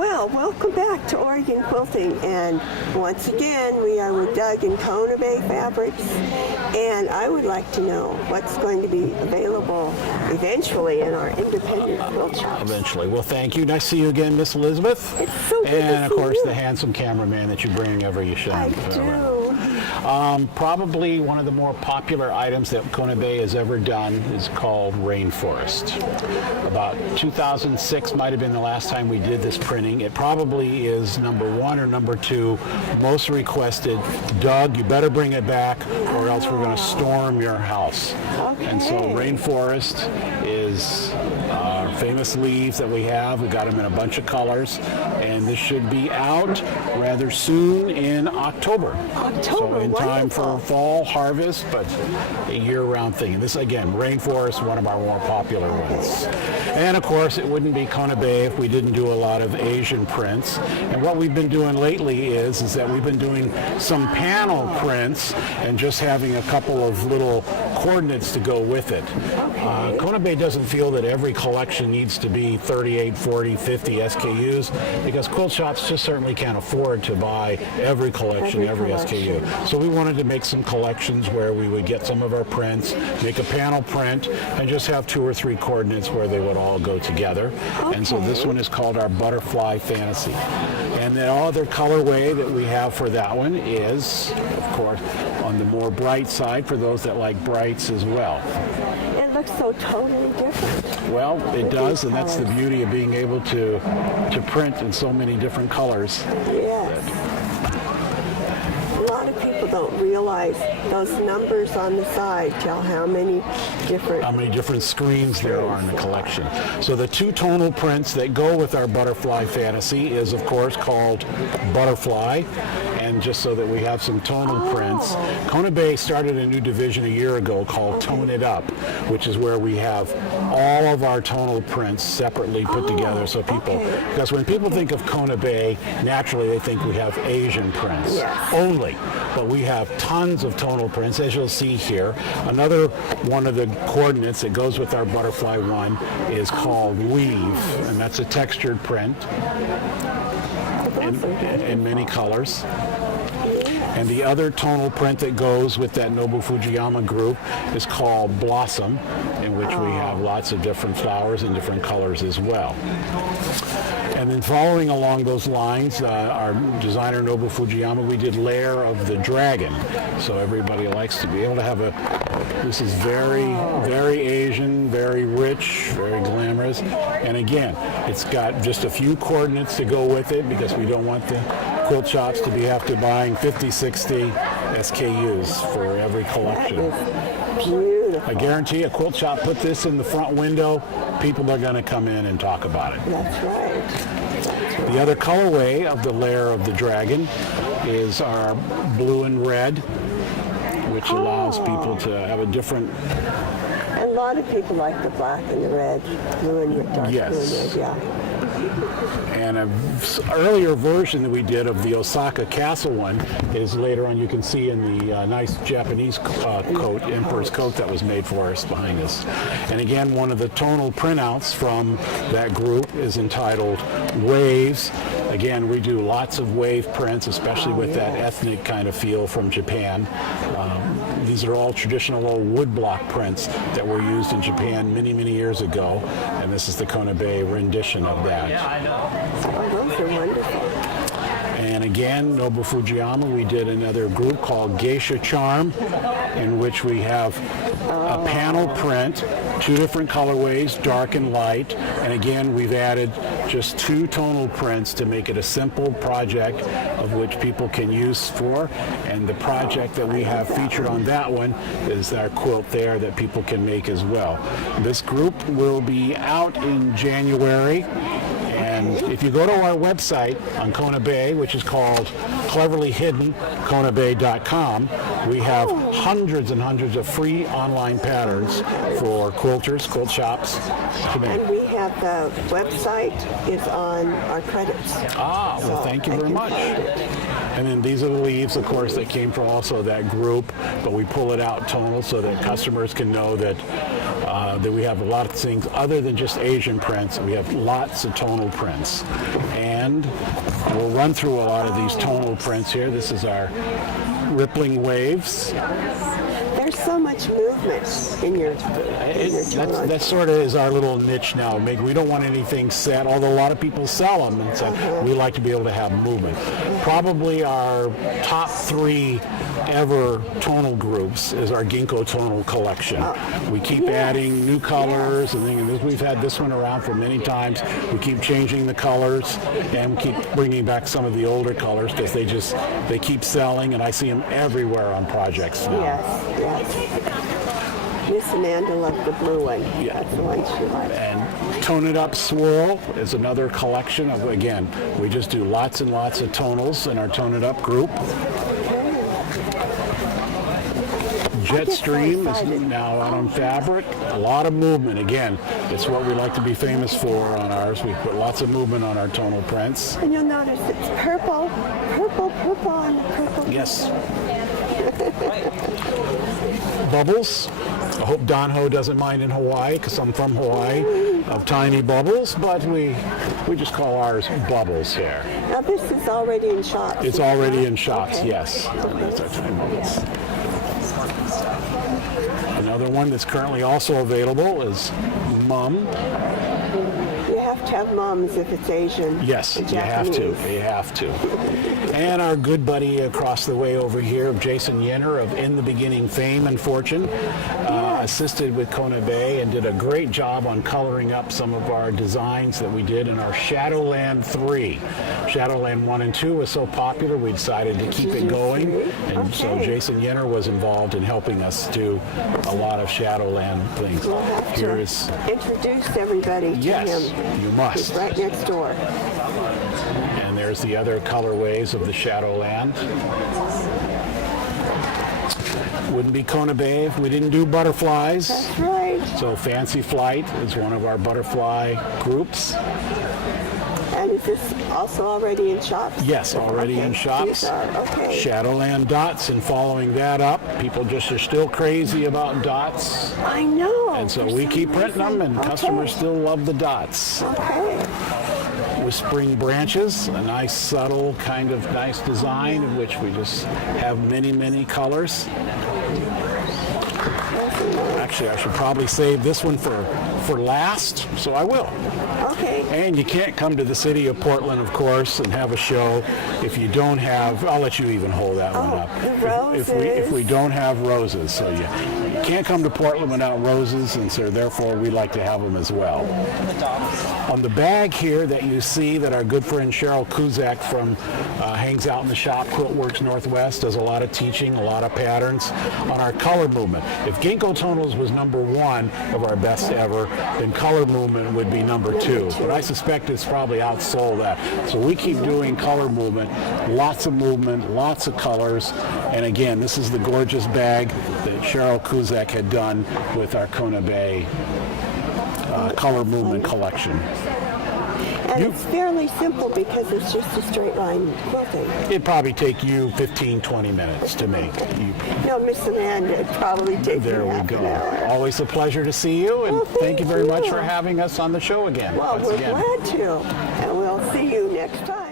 Well, welcome back to Oregon Quilting, and once again we are with Doug in Kona Bay Fabrics, and I would like to know what's going to be available eventually in our independent quilt shops. Eventually. Well, thank you. Nice to see you again, Miss Elizabeth. It's so good And to of course, see the you. handsome cameraman that you bring over you show. I do. Probably one of the more popular items that Kona Bay has ever done is called Rainforest. About 2006 might have been the last time we did this printing. It probably is number 1 or number 2 most requested. Doug, you better bring it back or else we're going to storm your house. Okay. And so Rainforest is our famous leaves that we have. We got them in a bunch of colors, and this should be out rather soon in October. So in time for fall harvest, but a year-round thing. And this, again, Rainforest, one of our more popular ones. And of course, it wouldn't be Kona Bay if we didn't do a lot of Asian prints. And what we've been doing lately is that we've been doing some panel prints and just having a couple of little coordinates to go with it. Kona Bay doesn't feel that every collection needs to be 38, 40, 50 SKUs because quilt shops just certainly can't afford to buy every collection, every SKU. So we wanted to make some collections where we would get some of our prints, make a panel print, and just have 2 or 3 coordinates where they would all go together. And so this one is called our Butterfly Fantasy. And the other colorway that we have for that one is, of course, on the more bright side for those that like brights as well. It looks so totally different. Well, it does, and that's the colors. beauty of being able to print in so many different colors. Yes. A lot of people don't realize those numbers on the side tell how many different Screens there are in the collection. So the 2 tonal prints that go with our Butterfly Fantasy is, of course, called Butterfly. And just so that we have some tonal prints, Kona Bay started a new division a year ago called Tone It Up, which is where we have all of our tonal prints separately put together. So people, because when people think of Kona Bay, naturally they think we have Asian prints only. But we have tons of tonal prints, as you'll see here. Another one of the coordinates that goes with our Butterfly one is called Weave, and that's a textured print in many colors. And the other tonal print that goes with that Nobu Fujiyama group is called Blossom, in which we have lots of different flowers and different colors as well. And then following along those lines, our designer Nobu Fujiyama, we did Lair of the Dragon. So everybody likes to be able to have this is very, very Asian, very rich, very glamorous. And again, it's got just a few coordinates to go with it because we don't want the quilt shops to be after buying 50, 60 SKUs for every collection. Beautiful. I guarantee a quilt shop put this in the front window, people are going to come in and talk about it. That's right. The other colorway of the Lair of the Dragon is our blue and red, which allows people to have a different... And a lot of people like the black and the red, blue and dark blue and red, yeah. And an earlier version that we did of the Osaka Castle one is later on, you can see in the nice Japanese coat, Emperor's coat that was made for us behind us. And again, one of the tonal printouts from that group is entitled Waves. Again, we do lots of wave prints, especially with that ethnic kind of feel from Japan. These are all traditional old woodblock prints that were used in Japan many, many years ago. And this is the Kona Bay rendition of that. Oh, those are wonderful. And again, Nobu Fujiyama, we did another group called Geisha Charm, in which we have a panel print, 2 different colorways, dark and light. And again, we've added just 2 tonal prints to make it a simple project of which people can use for. And the project that we have featured on that one is our quilt there that people can make as well. This group will be out in January. And if you go to our website on Kona Bay, which is called Cleverly Hidden, KonaBay.com, we have hundreds and hundreds of free online patterns for quilters, quilt shops to make. And we have the website is on our credits. Well, thank you very much. And then these are the leaves, of course, that came from also that group, but we pull it out tonal so that customers can know that we have a lot of things other than just Asian prints. We have lots of tonal prints. And end. We'll run through a lot of these tonal prints here. This is our rippling waves. There's so much movement in your That sort of is our little niche now. We don't want anything set, although a lot of people sell them, and so we like to be able to have movement. Probably our top 3 ever tonal groups is our ginkgo tonal collection. We keep adding new colors, and we've had this one around for many times. We keep changing the colors, and we keep bringing back some of the older colors because they keep selling, and I see them everywhere on projects now. Yes. Miss Amanda loved the blue one. Yeah. That's the one she liked. And Tone It Up Swirl is another collection of, again, we just do lots and lots of tonals in our Tone It Up group. Jetstream is now out on fabric. A lot of movement. Again, it's what we like to be famous for on ours. We put lots of movement on our tonal prints. And you'll notice it's purple on the purple. Yes. Bubbles. I hope Don Ho doesn't mind in Hawaii because I'm from Hawaii, of tiny bubbles, but we just call ours bubbles here. Now this is already in shops. It's already in shops, yes. And that's our tiny bubbles. Another one that's currently also available is Mum. You have to have mums if it's Asian. Yes, or you have to. You have to. And our good buddy across the way over here, Jason Yenner of In the Beginning fame and fortune, assisted with Kona Bay and did a great job on coloring up some of our designs that we did in our Shadowland 3. Shadowland 1 and 2 was so popular we decided to keep it going. And so Jason Yenner was involved in helping us do a lot of Shadowland things. We'll have Here to is introduce everybody to yes, him. you must. He's right next door. And there's the other colorways of the Shadowland. Wouldn't be Kona Bay if we didn't do butterflies. That's right. So Fancy Flight is one of our butterfly groups. And is this also already in shops? Yes, already in shops. These are, okay. Shadowland dots, and following that up, people just are still crazy about dots. I know. And so for we some keep printing them, reason. and customers still love the dots. Okay. With spring branches, a nice subtle kind of nice design in which we just have many, many colors. Actually, I should probably save this one for last, so I will. Okay. And you can't come to the city of Portland, of course, and have a show if you don't have, I'll let you even hold that one up. The roses. If we don't have roses. So you can't come to Portland without roses, and so therefore we like to have them as well. On the bag here that you see that our good friend Cheryl Kuzak from hangs out in the shop, Quilt Works Northwest, does a lot of teaching, a lot of patterns on our color movement. If Ginkgo Tonals was #1 of our best ever, then color movement would be #2. But I suspect it's probably outsold that. So we keep doing color movement, lots of colors. And again, this is the gorgeous bag that Cheryl Kuzak had done with our Kona Bay color movement collection. And it's fairly simple because it's just a straight line quilting. It'd probably take you 15, 20 minutes to make. No, Miss Amanda, it'd probably take There you we half go. an hour. Always a pleasure to see you, and Well, thank you very much you. for having us on the show again. Well, once we're again. glad to. And we'll see you next time.